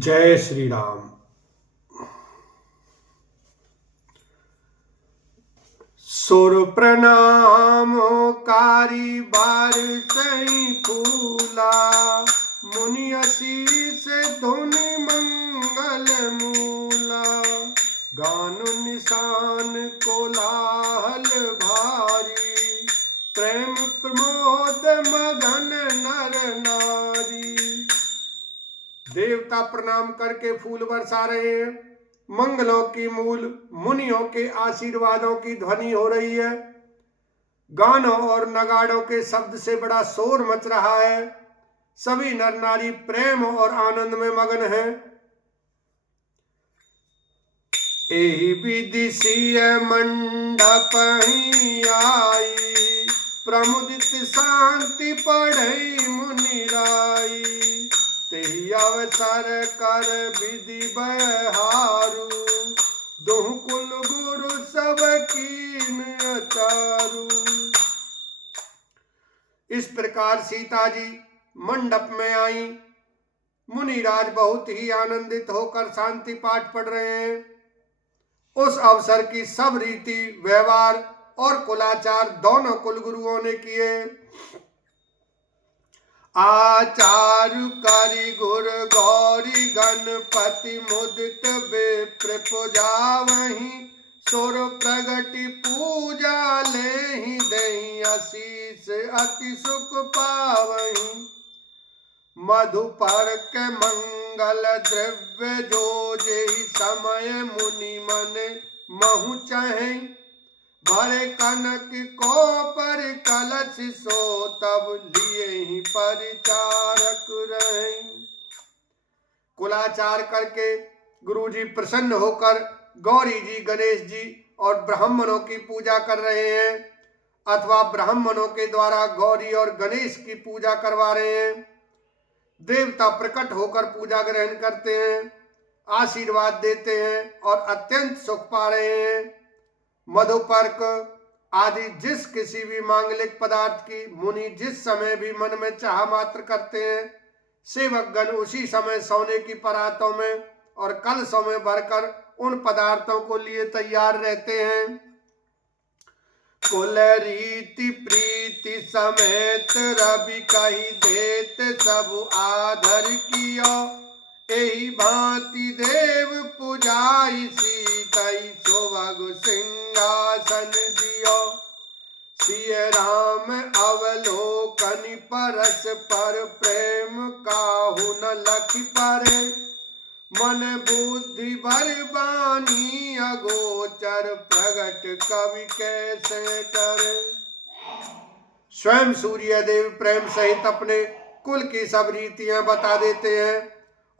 जय श्री राम। सुर प्रणाम कारी बार सही फूला, मुनि आशीष धुनि मंगल मूला। गान निशान कोलाहल भारी, प्रेम प्रमोद मगन नर नारी। देवता प्रणाम करके फूल बरसा रहे हैं, मंगलों की मूल मुनियों के आशीर्वादों की ध्वनि हो रही है। गानों और नगाड़ों के शब्द से बड़ा शोर मच रहा है। सभी नर नारी प्रेम और आनंद में मगन हैं। एहि विधि सिय मंडप ही आई, प्रमुदित शांति पढ़ई मुनि राई। तेहि अवसर कर विधि बहारू, दुह कुल गुरु सब कीन अचारू। इस प्रकार सीता जी मंडप में आई। मुनिराज बहुत ही आनंदित होकर शांति पाठ पढ़ रहे हैं। उस अवसर की सब रीति व्यवहार और कुलाचार दोनों कुलगुरुओं ने किए। आचारु करि गुर गौरी गणपति, मुदित विप्र पुजावहि। सुर प्रगति पूजा लेहि, देहि आशीष अति सुख पावहि। मधुपर्क मंगल द्रव्य जो जेहि, समय मुनि मन महु चहै। भरे कनक को पर कलश सो, तब लिए ही परिचारक रहे। कुलाचार करके गुरुजी प्रसन्न होकर गौरी जी, गणेश जी और ब्राह्मणों की पूजा कर रहे हैं, अथवा ब्राह्मणों के द्वारा गौरी और गणेश की पूजा करवा रहे हैं। देवता प्रकट होकर पूजा ग्रहण करते हैं, आशीर्वाद देते हैं और अत्यंत सुख पा रहे हैं। मधुपर्क आदि जिस किसी भी मांगलिक पदार्थ की मुनि जिस समय भी मन में चाह मात्र करते हैं, सेवकगण उसी समय सोने की परातों में और कलशों में भरकर उन पदार्थों को लिए तैयार रहते हैं। कुल रीति प्रीति समेत रवि कही देत, सब आदर कियो। एहि भांति देव पुजाई, सीतई सुभग सिंहासन दियो। सिय राम अवलोकन परस पर, प्रेम काहू न लखि परे। मन बुद्धि बरबानी अगोचर, प्रगट कवि कैसे करे। स्वयं सूर्य देव प्रेम सहित अपने कुल की सब रीतियां बता देते हैं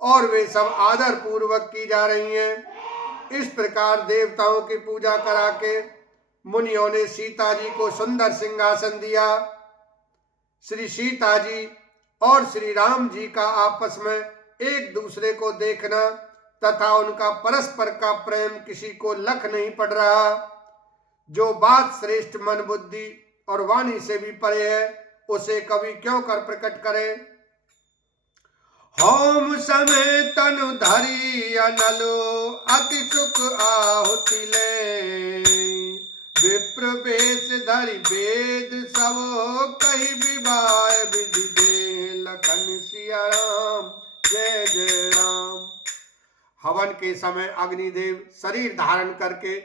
और वे सब आदर पूर्वक की जा रही हैं। इस प्रकार देवताओं की पूजा करा के मुनियों ने सीता जी को सुंदर सिंहासन दिया। श्री सीता जी और श्री राम जी का आपस में एक दूसरे को देखना तथा उनका परस्पर का प्रेम किसी को लख नहीं पड़ रहा। जो बात श्रेष्ठ मन बुद्धि और वाणी से भी परे है, उसे कवि क्यों कर प्रकट करे। होम समय तनु धरी अनलो, अति सुख आहुति ले। विप्र वेश धरि वेद सब, कही विवाह विधि दे। लखन सिया राम, जय जय राम। हवन के समय अग्निदेव शरीर धारण करके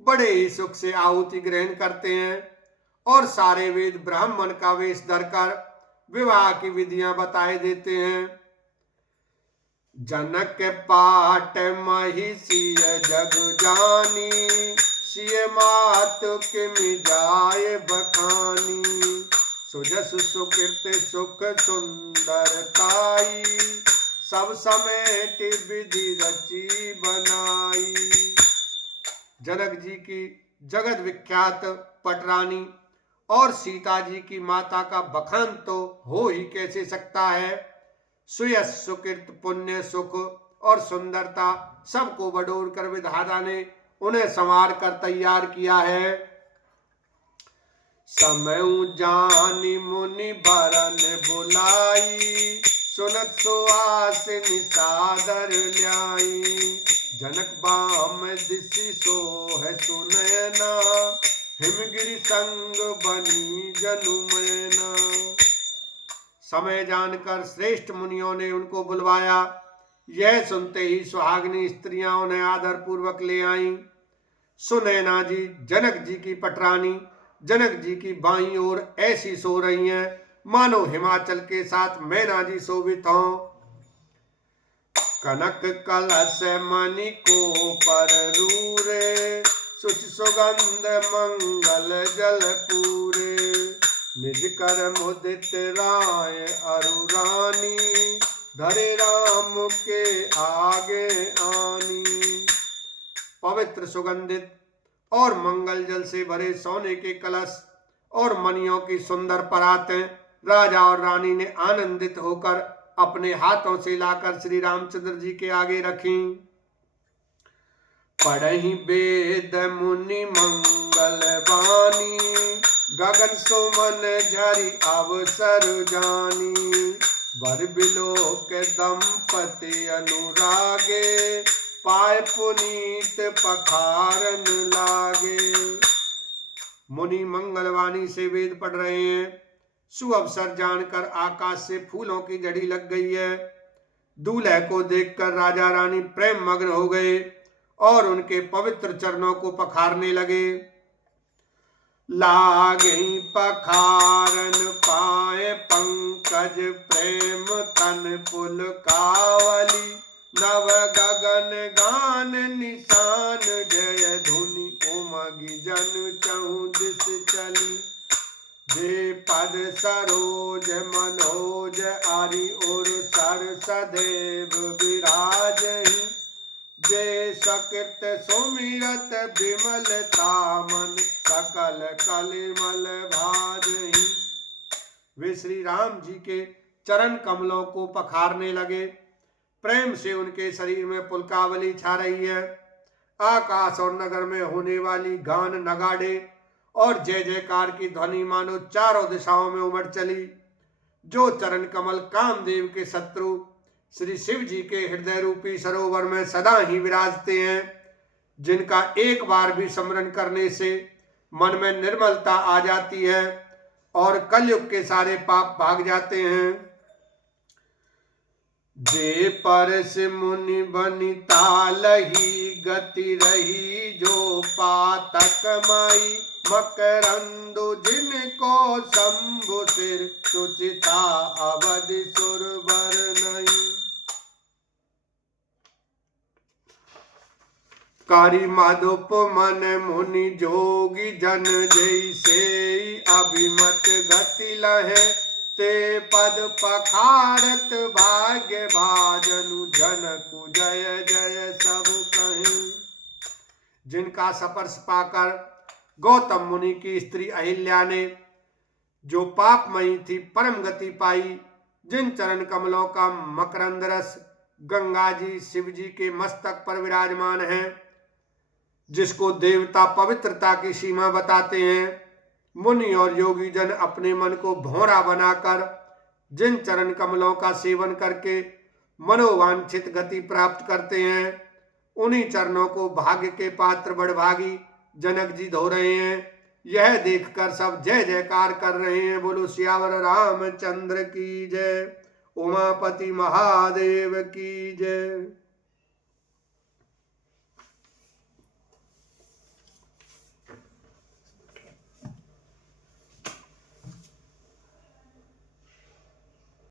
बड़े ही सुख से आहुति ग्रहण करते हैं और सारे वेद ब्राह्मण का वेश धरकर विवाह की विधियां बताए देते हैं। जनक पाट महिषीय जग जानी, सिय मात किमि जाय बखानी। सुजस सुकृत सुख सुंदरताई, सब समेट विधि रची बनाई। जनक जी की जगत विख्यात पटरानी और सीता जी की माता का बखान तो हो ही कैसे सकता है। सुयस सुकृत पुण्य सुख और सुंदरता सबको बडोर कर विधाता ने उन्हें संवार कर तैयार किया है। समय जानी मुनि बरन बुलाई, सुनत सुहासिनी सादर ल्याई। जनक बाम दिसि सोहै सुनैना, हिमगिरि संग बनी जनुमैना। समय जानकर श्रेष्ठ मुनियों ने उनको बुलवाया। यह सुनते ही सुहागिनी स्त्रियां उन्हें आदर पूर्वक ले आईं। सुनैना जी जनक जी की पटरानी जनक जी की बाईं ओर ऐसी सो रही हैं मानो हिमाचल के साथ मैना जी शोभित हों। कनक कलश मणि को पर रूरे, सुचि सुगंध मंगल जल पूरे। निज कर मुदित राय अरु रानी, धरे राम के आगे आनी। पवित्र सुगंधित और मंगल जल से भरे सोने के कलश और मणियों की सुंदर परातें राजा और रानी ने आनंदित होकर अपने हाथों से लाकर श्री रामचंद्र जी के आगे रखी। पढ़हि वेद मुनि मंगल बानी, गगन सुमन झरि अवसर जानी। वर बिलोक दंपति अनुरागे, पाय पुनीत पखारन लागे। मुनि मंगलवाणी से वेद पढ़ रहे हैं। सुअवसर जानकर आकाश से फूलों की झड़ी लग गई है। दूल्हे को देखकर राजा रानी प्रेम मग्न हो गए और उनके पवित्र चरणों को पखारने लगे। लागे पखारन पाए पंकज, प्रेम तन पुलकावली। नव गगन गान निशान, जय धुनि उमगी जन चहु दिस चली। जे पद सरोज मनोज, आरि और सर सदैव विराजहि। जे सकृत सुमिरत विमलता, मन सकल कलिमल भाजहि। वे श्री राम जी के चरण कमलों को पखारने लगे। प्रेम से उनके शरीर में पुलकावली छा रही है। आकाश और नगर में होने वाली गान नगाड़े और जय जयकार की ध्वनि मानो चारों दिशाओं में उमड़ चली। जो चरण कमल कामदेव के शत्रु श्री शिव जी के हृदय रूपी सरोवर में सदा ही विराजते हैं, जिनका एक बार भी स्मरण करने से मन में निर्मलता आ जाती है और कलयुग के सारे पाप भाग जाते हैं। जे परस मुनि बनिता लही, गति रही जो पातक माई। मकरंदु जिनको शंभु सिर, सुचिता अवधि सुर बरनई। कारी माधुप मन मुनि जोगी जन, जैसे अभिमत गति लहे। ते पद पखारत भाग्य भाजनु, जनकु जय जय सब कहीं। जिनका स्पर्श पाकर गौतम मुनि की स्त्री अहिल्या ने, जो पापमयी थी, परम गति पाई। जिन चरण कमलों का मकरंद रस गंगा जी शिव जी के मस्तक पर विराजमान है, जिसको देवता पवित्रता की सीमा बताते हैं। मुनि और योगी जन अपने मन को भौरा बनाकर जिन चरण कमलों का सेवन करके मनोवांछित गति प्राप्त करते हैं, उन्हीं चरणों को भाग्य के पात्र बड़भागी जनक जी धो रहे हैं। यह देखकर सब जय जयकार कर रहे हैं। बोलो सियावर रामचंद्र की जय, उमापति महादेव की जय।